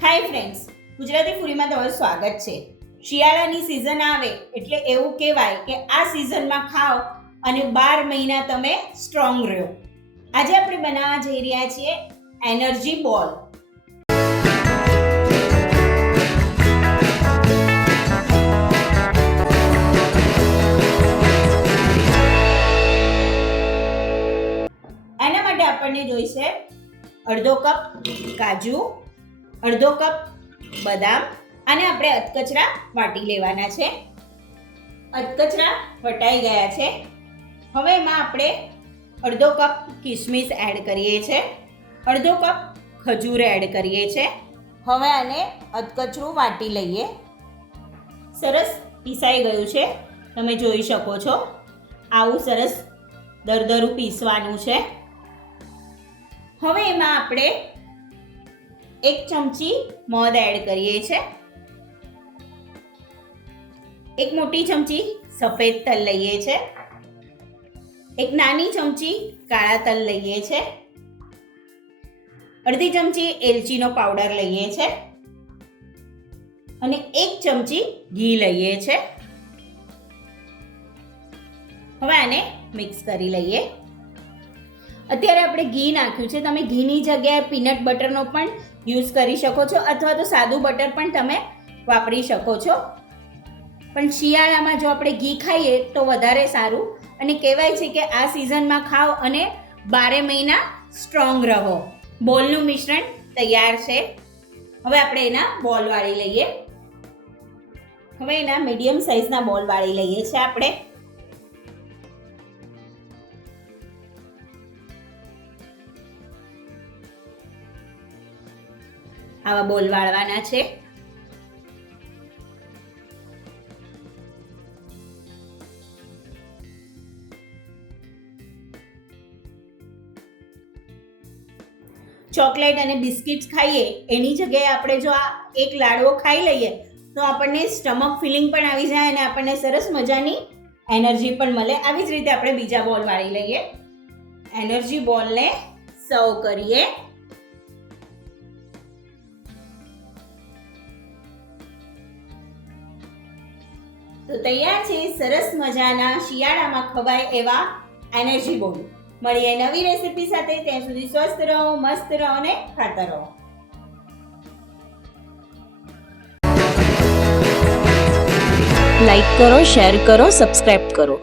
Hi friends Gujarati ફૂડીમાં તમારું સ્વાગત છે. શિયાળાની સિઝન આવે એટલે એવું કહેવાય કે આ સિઝનમાં ખાઓ અને બાર મહિના તમે સ્ટ્રોંગ રહો આજે આપણે બનાવવા જઈ રહ્યા છીએ એનર્જી બોલ એના માટે આપણને જોઈશે અડધો કપ કાજુ અડધો કપ બદામ અને આપણે અધકચરા વાટી લેવાના છે. અધકચરા વટાઈ ગયા છે. હવે એમાં આપણે અડધો કપ કિસમિસ એડ કરીએ છીએ અડધો કપ ખજૂર એડ કરીએ છીએ હવે આને અધકચરું વાટી લઈએ. સરસ પીસાઈ ગયું છે. તમે જોઈ શકો છો. આવું સરસ દરદરું પીસવાનું છે. હવે એમાં આપણે એક ચમચી મધ એડ કરીએ છીએ. એક મોટી ચમચી સફેદ તલ લઈએ છે એક નાની ચમચી કાળા તલ લઈએ છે અડધી ચમચી એલચીનો પાવડર લઈએ છે અને એક ચમચી ઘી લઈએ છે હવે આને મિક્સ કરી લઈએ. અત્યારે આપણે ઘી નાખ્યું છે. તમે ઘીની જગ્યાએ પીનટ બટરનો પણ યુઝ કરી શકો છો અથવા તો સાદું બટર પણ તમે વાપરી શકો છો. પણ શિયાળામાં જો આપણે ઘી ખાઈએ તો વધારે સારું અને કહેવાય છે કે આ સિઝનમાં ખાઓ અને બારે મહિના સ્ટ્રોંગ રહો. બોલનું મિશ્રણ તૈયાર છે. હવે આપણે એના બોલ વાળી લઈએ. હવે એના મીડિયમ સાઇઝના બોલ વાળી લઈએ છીએ આપણે. આવા બોલ વાળવાના છે. ચોકલેટ અને બિસ્કિટ્સ ખાઈએ, એની જગ્યાએ આપણે જો આ એક લાડવો ખાઈ લઈએ, તો આપણને સ્ટમક ફિલિંગ પણ આવી જાય અને આપણને સરસ મજાની એનર્જી પણ મળે. આવી જ રીતે આપણે બીજા બોલ વાળી લઈએ. એનર્જી બોલને સર્વ કરીએ. તો તૈયાર છે સરસ મજાના શિયાળામાં ખવાય એવા એનર્જી બોલ. મળીએ નવી રેસિપી સાથે, ત્યાં સુધી સ્વસ્થ રહો, મસ્ત રહો અને ખાતા રહો. લાઈક કરો, શેર કરો, સબસ્ક્રાઇબ કરો.